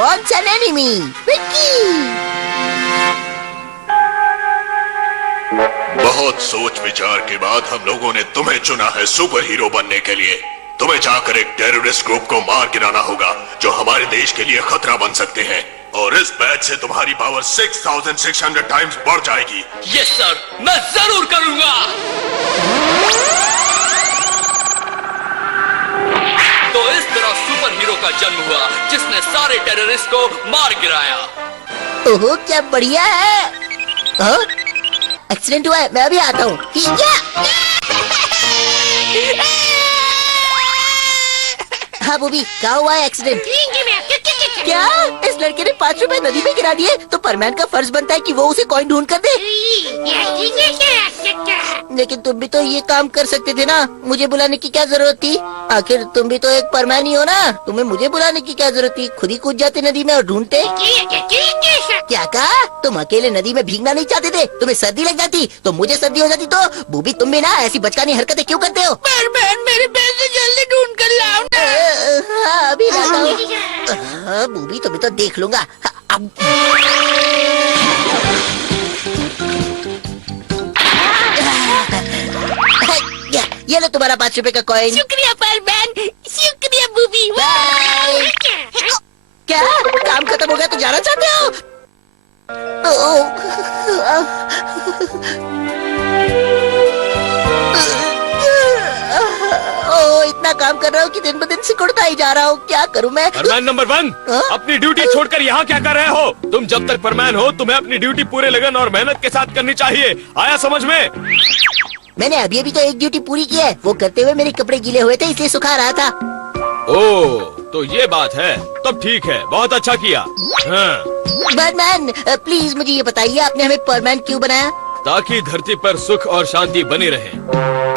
wants an enemy. Vicky! बहुत सोच विचार के बाद हम लोगों ने तुम्हें चुना है सुपर हीरो बनने के लिए। तुम्हें जाकर एक टेररिस्ट ग्रुप को मार गिराना होगा जो हमारे देश के लिए खतरा बन सकते हैं, और इस बैच से तुम्हारी पावर 6600 टाइम्स बढ़ जाएगी। यस सर, मैं जरूर करूंगा। तो इस तरह सुपर हीरो का जन्म हुआ जिसने सारे टेररिस्ट को मार गिराया। ओहो, क्या बढ़िया है। एक्सीडेंट हुआ है, मैं अभी आता हूँ। हाँ बूबी, क्या हुआ है एक्सीडेंट? क्या इस लड़के ने 5 रुपए नदी में गिरा दिए? तो परमैन का फर्ज बनता है कि वो उसे कॉइन ढूंढ कर दे। लेकिन तुम भी तो ये काम कर सकते थे ना, मुझे बुलाने की क्या जरूरत थी? आखिर तुम भी तो एक परमैन ही हो ना, तुम्हें मुझे बुलाने की क्या जरूरत थी? खुद ही कूद जाते नदी में और ढूंढते। क्या कहा? तुम अकेले नदी में भीगना नहीं चाहते थे? तुम्हें सर्दी लग जाती तो मुझे सर्दी हो जाती। तो बूबी, तुम भी ना ऐसी बचकानी हरकतें क्यों करते हो? परमैन, मेरे पैसे जल्दी ढूंढ कर लाओ ना। हाँ, अभी लाता हूँ। बूबी, तुम्हें तो देख लूंगा। अब ये लो तुम्हारा 5 रुपए का कॉइन। शुक्रिया परमैन, शुक्रिया बूबी। क्या काम खत्म हो गया तो जाना चाहते हो? इतना काम कर रहा हूँ कि दिन ब दिन सिकुड़ता ही जा रहा हूँ। क्या करूँ मैं? परमैन नंबर 1, अपनी ड्यूटी छोड़कर यहाँ क्या कर रहे हो? तुम जब तक परमैन हो तुम्हें अपनी ड्यूटी पूरे लगन और मेहनत के साथ करनी चाहिए। आया समझ में? मैंने अभी तो एक ड्यूटी पूरी की है। वो करते हुए मेरे कपड़े गीले हुए थे, इसलिए सुखा रहा था। ओह, तो ये बात है। तब ठीक है, बहुत अच्छा किया। हाँ। परमैन, प्लीज मुझे ये बताइए, आपने हमें परमैन क्यों बनाया? ताकि धरती पर सुख और शांति बनी रहे।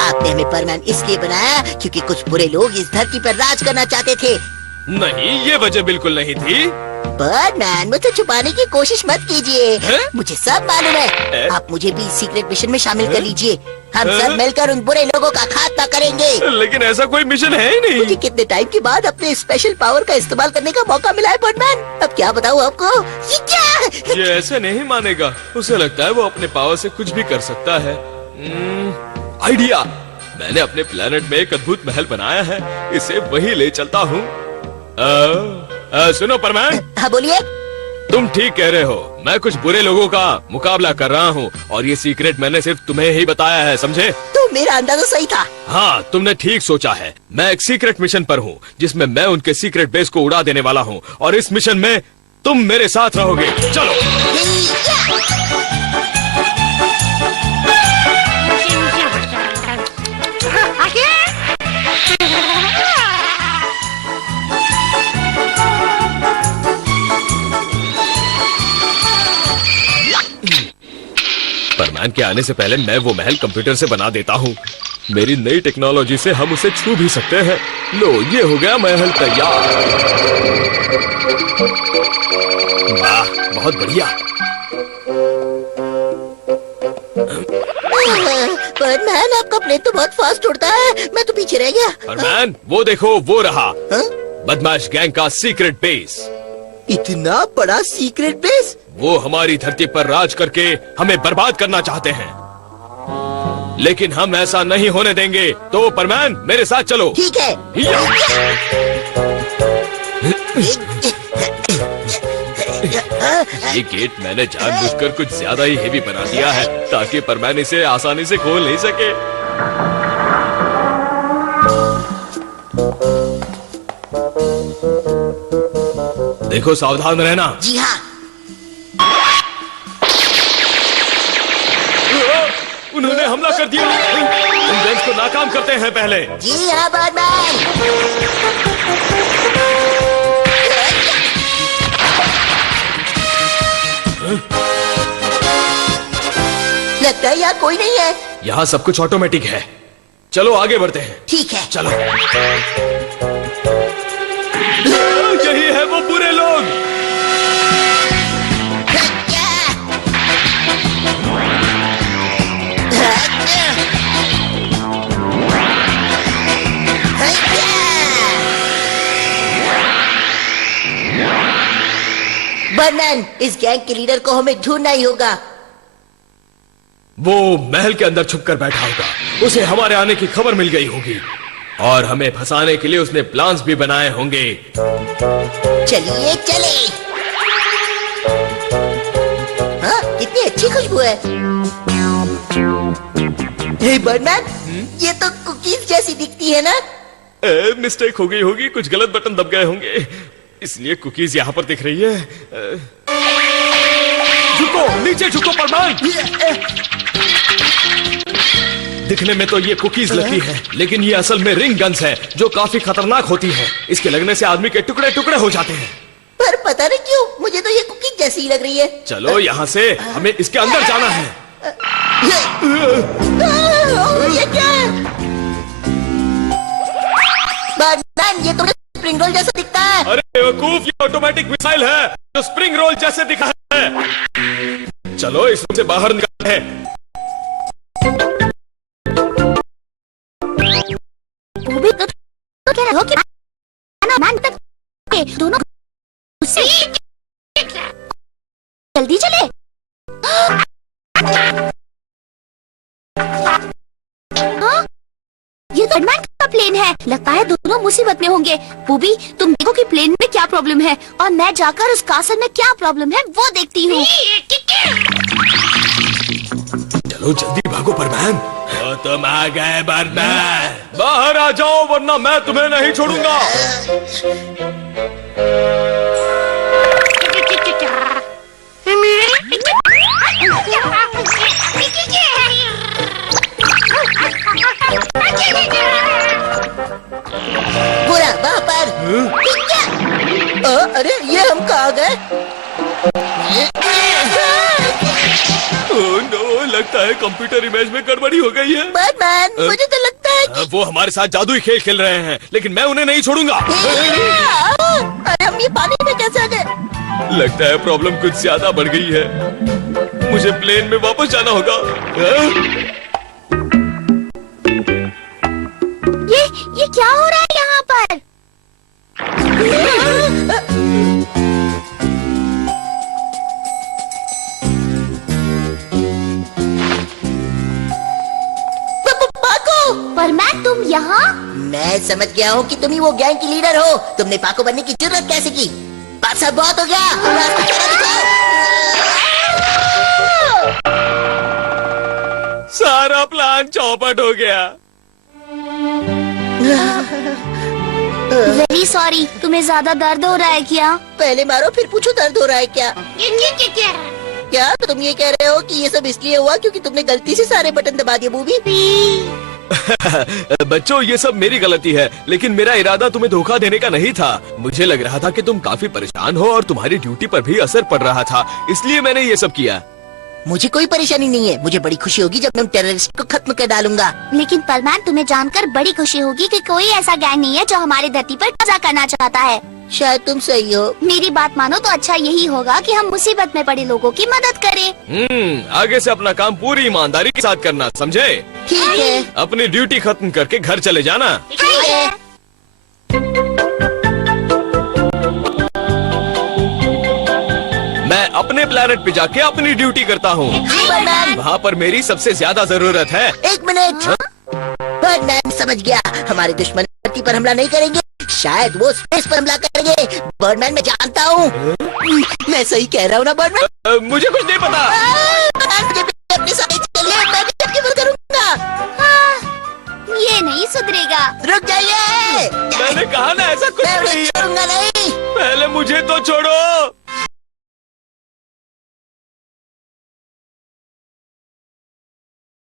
आपने हमें परमैन इसलिए बनाया क्योंकि कुछ बुरे लोग इस धरती पर राज करना चाहते थे। नहीं, ये वजह बिल्कुल नहीं थी। परमैन, मुझे छुपाने की कोशिश मत कीजिए। है? मुझे सब मालूम है। आप मुझे भी सीक्रेट मिशन में शामिल कर लीजिए। हम सब मिलकर उन बुरे लोगों का खात्मा करेंगे। लेकिन ऐसा कोई मिशन है ही नहीं। मुझे कितने टाइम के बाद अपने स्पेशल पावर का इस्तेमाल करने का मौका मिला है परमैन। अब क्या बताऊँ आपको? ये क्या? ये ऐसे नहीं मानेगा। उसे लगता है वो अपने पावर से कुछ भी कर सकता है। आइडिया! मैंने अपने प्लेनेट में एक अद्भुत महल बनाया है, इसे वही ले चलता हूँ। सुनो परमैन। हाँ बोलिए। तुम ठीक कह रहे हो, मैं कुछ बुरे लोगों का मुकाबला कर रहा हूँ और ये सीक्रेट मैंने सिर्फ तुम्हें ही बताया है, समझे? तो मेरा अंदाजा सही था। हाँ, तुमने ठीक सोचा है। मैं एक सीक्रेट मिशन पर हूँ जिसमें मैं उनके सीक्रेट बेस को उड़ा देने वाला हूँ, और इस मिशन में तुम मेरे साथ रहोगे। चलो। परमैन के आने से पहले मैं वो महल कंप्यूटर से बना देता हूँ। मेरी नई टेक्नोलॉजी से हम उसे छू भी सकते हैं। लो, ये हो गया महल तैयार। वाह, बहुत बढ़िया। परमैन, आपका प्लेन तो बहुत फास्ट उड़ता है, मैं तो पीछे रह गया। परमैन, वो देखो, वो रहा बदमाश गैंग का सीक्रेट बेस। इतना बड़ा सीक्रेट बेस? वो हमारी धरती पर राज करके हमें बर्बाद करना चाहते हैं, लेकिन हम ऐसा नहीं होने देंगे। तो परमैन, मेरे साथ चलो। ठीक है। ये गेट मैंने जानबूझकर कुछ ज्यादा ही हेवी बना दिया है ताकि परमैन इसे आसानी से खोल नहीं सके। देखो, सावधान रहना। जी हाँ। उन्होंने हमला कर दिया। इन गन्स को नाकाम करते हैं पहले। जी हाँ बैटमैन। लगता है यहाँ कोई नहीं है। यहाँ सब कुछ ऑटोमेटिक है। चलो आगे बढ़ते हैं। ठीक है। चलो। यही है वो बुरे लोग। बर्डमैन, इस गैंग के लीडर को हमें ढूंढना ही होगा। वो महल के अंदर छुप कर बैठा होगा। उसे हमारे आने की खबर मिल गई होगी और हमें फंसाने के लिए उसने प्लान्स भी बनाए होंगे। चलिए चले। हाँ, कितनी अच्छी खुशबू है। हे बर्डमैन, ये तो कुकीज जैसी दिखती है ना? मिस्टेक हो गई होगी, कुछ गलत बटन दब गए होंगे, इसलिए कुकीज यहाँ पर दिख रही है। झुको, नीचे झुको परमान। दिखने में तो ये कुकीज लगती है, लेकिन ये असल में रिंग गन्स है जो काफी खतरनाक होती है। इसके लगने से आदमी के टुकड़े टुकड़े हो जाते हैं। पर पता नहीं क्यों मुझे तो ये कुकीज जैसी ही लग रही है। चलो यहाँ से, हमें इसके अंदर जाना है। ये क्या है? बर्डमैन, ये तो स्प्रिंग रोल जैसा दिखता है। अरे बेवकूफ, ये ऑटोमेटिक मिसाइल है जो स्प्रिंग रोल जैसे दिखा है। चलो इसमें से बाहर निकलते हैं। कह रहे हो कि दोनों जल्दी चले। हाँ? ये तो बर्डमैन का प्लेन है। लगता है दोनों मुसीबत में होंगे। बूबी, तुम देखो कि प्लेन में क्या प्रॉब्लम है और मैं जाकर उस कासल में क्या प्रॉब्लम है वो देखती हूँ। चलो जल्दी भागो बर्डमैन। तो तुम आ गए बर्डमैन, बाहर आ जाओ वरना मैं तुम्हें नहीं छोड़ूंगा। बुरा वहाँ पर। अरे ये हम कहाँ गए? ओह नो, लगता है कंप्यूटर इमेज में गड़बड़ी हो गई है। बर्डमैन, मुझे तो लगता है कि वो हमारे साथ जादुई खेल खेल रहे हैं, लेकिन मैं उन्हें नहीं छोड़ूंगा। अरे हम ये पानी में कैसे आ गए? लगता है प्रॉब्लम कुछ ज्यादा बढ़ गई है। मुझे प्लेन में वापस जाना होगा। ये क्या हो रहा है यहाँ पर? बर्डमैन, तुम यहाँ? मैं समझ गया हूँ कि तुम ही वो गैंग की लीडर हो। तुमने पाको बनने की जरूरत कैसे की? बात सब बहुत हो गया। अब रास्ता चला दिखाओ। सारा प्लान चौपट हो गया। Very sorry. तुम्हें ज्यादा दर्द हो रहा है क्या? पहले मारो फिर पूछो दर्द हो रहा है क्या? क्या तुम ये कह रहे हो कि ये सब इसलिए हुआ क्योंकि तुमने गलती से सारे बटन दबा दिए बूबी? बच्चों, ये सब मेरी गलती है, लेकिन मेरा इरादा तुम्हें धोखा देने का नहीं था। मुझे लग रहा था कि तुम काफी परेशान हो और तुम्हारी ड्यूटी पर भी असर पड़ रहा था, इसलिए मैंने ये सब किया। मुझे कोई परेशानी नहीं है। मुझे बड़ी खुशी होगी जब मैं टेररिस्ट को खत्म कर डालूंगा। लेकिन बर्डमैन, तुम्हें जानकर बड़ी खुशी होगी कि कोई ऐसा गैंग नहीं है जो हमारी धरती पर कब्जा करना चाहता है। शायद तुम सही हो। मेरी बात मानो तो अच्छा यही होगा कि हम मुसीबत में पड़े लोगों की मदद करें। आगे से अपना काम पूरी ईमानदारी के साथ करना, समझे? ठीक है। अपनी ड्यूटी खत्म करके घर चले जाना। ठीक है। मैं अपने प्लेनेट पे जाके अपनी ड्यूटी करता हूँ। बर्डमैन, वहाँ पर मेरी सबसे ज्यादा जरूरत है। एक मिनट। बर्डमैन समझ गया। हमारे दुश्मन धरती पर हमला नहीं करेंगे, शायद वो स्पेस पर हमला करेंगे। बर्डमैन, मैं जानता हूँ। मैं सही कह रहा हूँ ना बर्डमैन? मुझे कुछ नहीं पता। मुझे भी अपने साथ चलिए, मैं भी आपकी मदद करूँगा। ये नहीं सुधरेगा। रुक जाइए। मैंने कहा ना ऐसा कुछ मैं नहीं है। छोड़ूंगा नहीं। पहले मुझे तो छोड़ो।